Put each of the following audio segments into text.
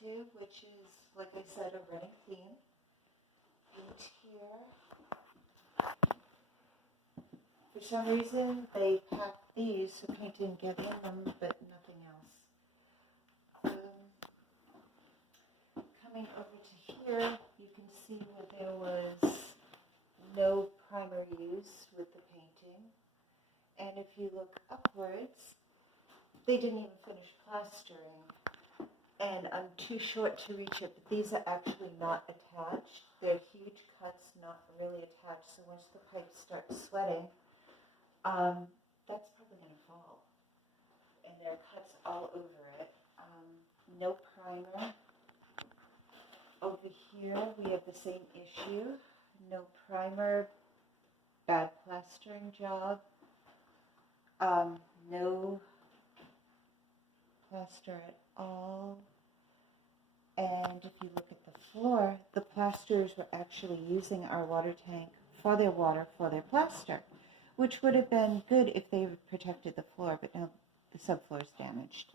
tube, which is, like I said, a running clean. Paint here. For some reason, they packed these so paint didn't get in them, but nothing else. Coming over to here, you can see where there was no primer used with the painting. And if you look upwards, they didn't even finish plastering. And I'm too short to reach it, but these are actually not attached. They're huge cuts, not really attached. So once the pipe starts sweating, that's probably going to fall. And there are cuts all over it. No primer. Over here, we have the same issue. No primer, bad plastering job. No plaster at all. And if you look at the floor, the plasterers were actually using our water tank for their water, for their plaster, which would have been good if they protected the floor, but now the subfloor is damaged.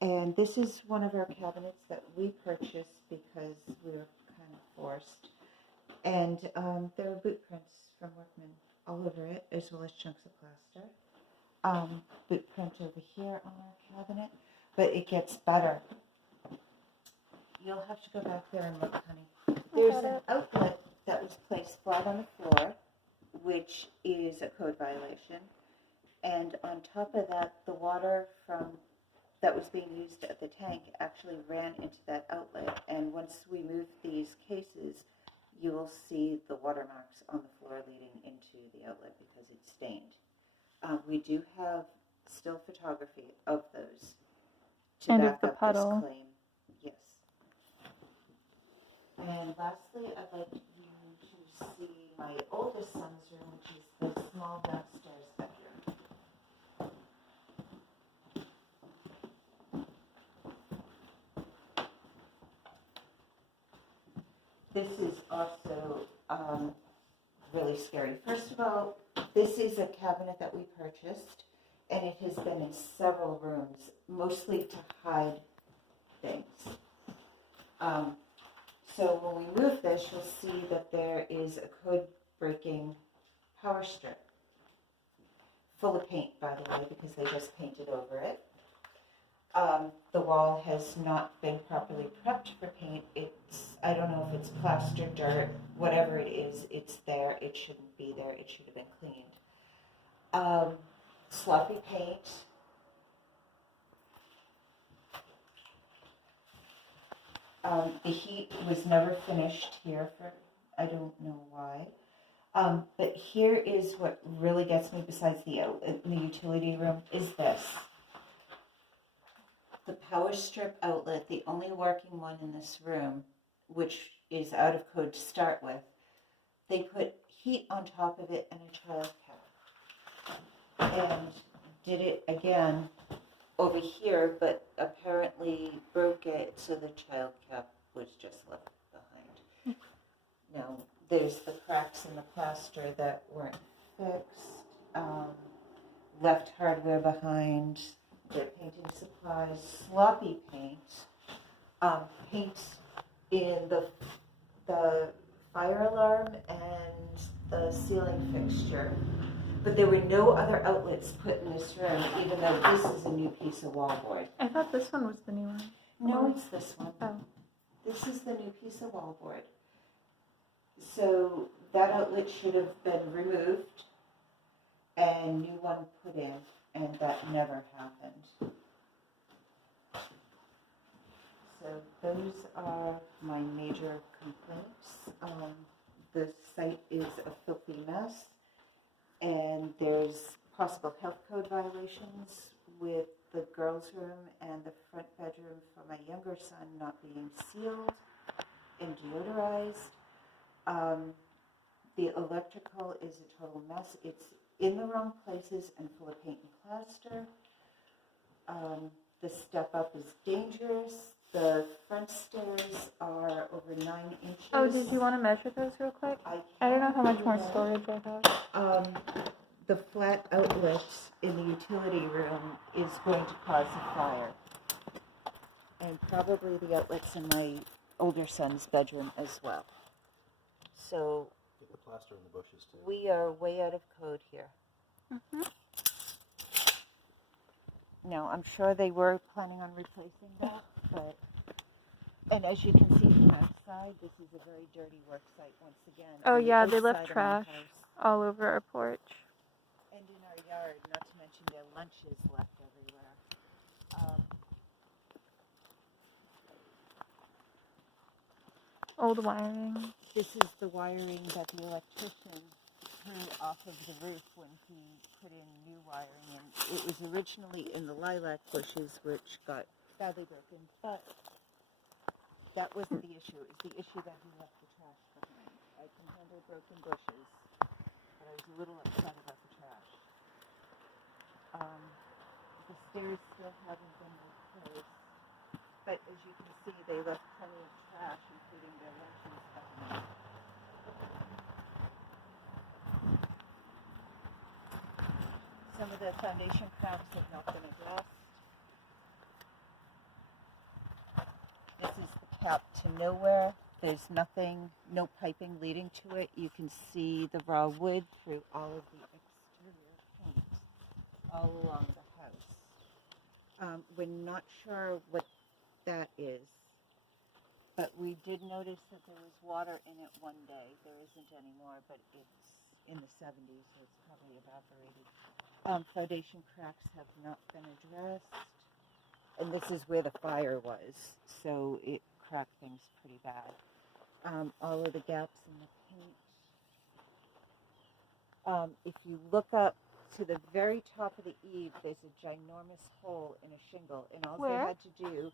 And this is one of our cabinets that we purchased because we were kind of forced. And there are boot prints from workmen all over it, as well as chunks of plaster. Boot print over here on our cabinet, but it gets better. You'll have to go back there and look, honey. There's an outlet that was placed flat on the floor, which is a code violation. And on top of that, the water that was being used at the tank actually ran into that outlet. And once we move these cases, you will see the watermarks on the floor leading into the outlet because it's stained. We do have still photography of those to and back of the up puddle. this claim. Yes. And lastly, I'd like you to see my oldest son's room, which is the small downstairs bedroom. This is also really scary. First of all, this is a cabinet that we purchased, and it has been in several rooms, mostly to hide things. So when we move this, you'll see that there is a code-breaking power strip, full of paint, by the way, because they just painted over it. The wall has not been properly prepped for paint. I don't know if it's plaster, dirt, whatever it is, it's there. It shouldn't be there. It should have been cleaned. Sloppy paint. The heat was never finished here for, I don't know why. But here is what really gets me besides the utility room is this. The power strip outlet, the only working one in this room, which is out of code to start with, they put heat on top of it and a child cap. And did it again over here, but apparently broke it, so the child cap was just left behind. Now, there's the cracks in the plaster that weren't fixed, left hardware behind, their painting supplies, sloppy paint, paint in the fire alarm and the ceiling fixture. But there were no other outlets put in this room, even though this is a new piece of wallboard. I thought this one was the new one. No, it's this one. Oh. This is the new piece of wallboard. So that outlet should have been removed and new one put in, and that never happened. So those are my major complaints. The site is a filthy mess, and there's possible health code violations with the girls' room and the front bedroom for my younger son not being sealed and deodorized. The electrical is a total mess. It's in the wrong places and full of paint and plaster. The step up is dangerous. The front stairs are over 9 inches. Oh, did you want to measure those real quick? I don't know how much more storage I have. The flat outlet in the utility room is going to cause a fire. and probably the outlets in my older son's bedroom as well. So Get the plaster in the bushes too. we are way out of code here. Mm-hmm. No, I'm sure they were planning on replacing that, but, and as you can see from outside, this is a very dirty work site once again. Oh On the yeah, they outside left of my trash house. all over our porch. And in our yard, not to mention their lunches left everywhere. Old wiring. This is the wiring that the electrician threw off of the roof when he put in new wiring. And it was originally in the lilac bushes, which got badly broken, but that wasn't the issue. It was the issue that he left the trash behind. I can handle broken bushes, but I was a little upset about the trash. The stairs still haven't been replaced, but as you can see, they left plenty of trash, including their lunches behind. Some of the foundation cracks have not been addressed. This is the cap to nowhere. There's nothing, no piping leading to it. You can see the raw wood through all of the exterior paint all along the house. We're not sure what that is, but we did notice that there was water in it one day. There isn't anymore, but it's in the 70s, so it's probably evaporated. Foundation cracks have not been addressed, and this is where the fire was, so it cracked things pretty bad. All of the gaps in the paint. If you look up to the very top of the eave, there's a ginormous hole in a shingle, and all Where? they had to do,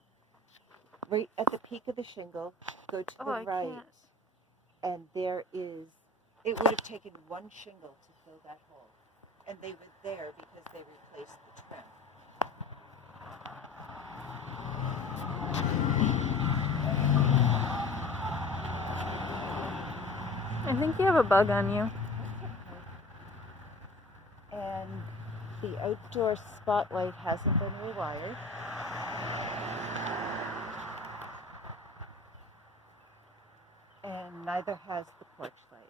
right at the peak of the shingle, go to the right, and there is, it would have taken one shingle to fill that hole. And they were there because they replaced the trim. I think you have a bug on you. And the outdoor spotlight hasn't been rewired. And neither has the porch light.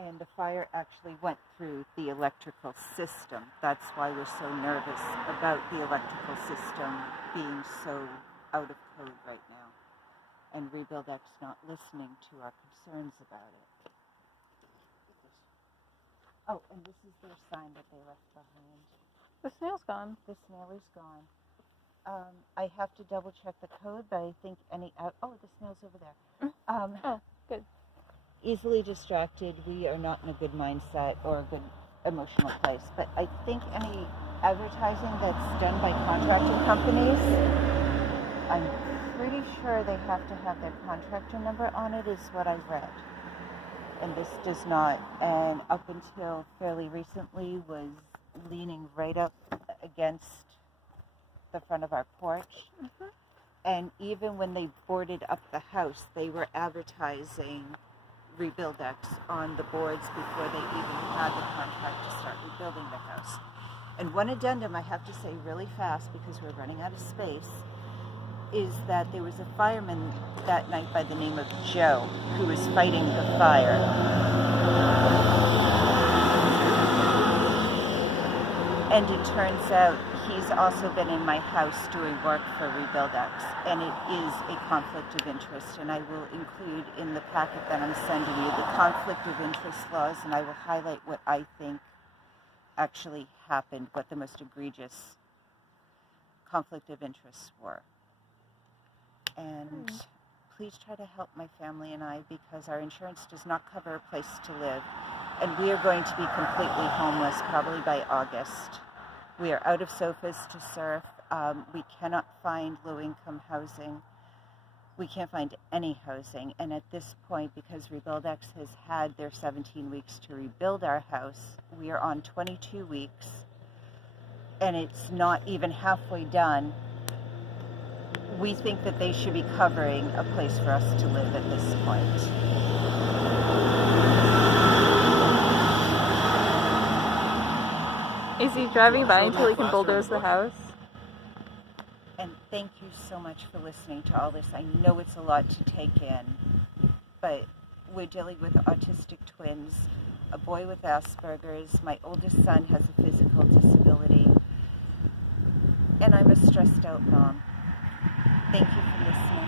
And the fire actually went through the electrical system. That's why we're so nervous about the electrical system being so out of code right now. And RebuildX not listening to our concerns about it. Oh, and this is their sign that they left behind. The snail's gone. The snail is gone. I have to double check the code, but I think any out. Oh, the snail's over there. Oh, good. Easily distracted. We are not in a good mindset or a good emotional place. But I think any advertising that's done by contracting companies, I'm pretty sure they have to have their contractor number on it, is what I read. And this does not. And up until fairly recently was leaning right up against the front of our porch. Mm-hmm. And even when they boarded up the house, they were advertising RebuildX on the boards before they even had the contract to start rebuilding the house. And one addendum I have to say really fast, because we're running out of space, is that there was a fireman that night by the name of Joe who was fighting the fire. And it turns out he's also been in my house doing work for RebuildX, and it is a conflict of interest, and I will include in the packet that I'm sending you the conflict of interest laws, and I will highlight what I think actually happened, what the most egregious conflict of interests were. And please try to help my family and I, because our insurance does not cover a place to live, and we are going to be completely homeless probably by August. We are out of sofas to surf. We cannot find low-income housing. We can't find any housing. And at this point, because RebuildX has had their 17 weeks to rebuild our house, we are on 22 weeks, and it's not even halfway done. We think that they should be covering a place for us to live at this point. Is he driving by until he can bulldoze the house? And thank you so much for listening to all this. I know it's a lot to take in, but we're dealing with autistic twins, a boy with Asperger's. My oldest son has a physical disability, and I'm a stressed out mom. Thank you for listening.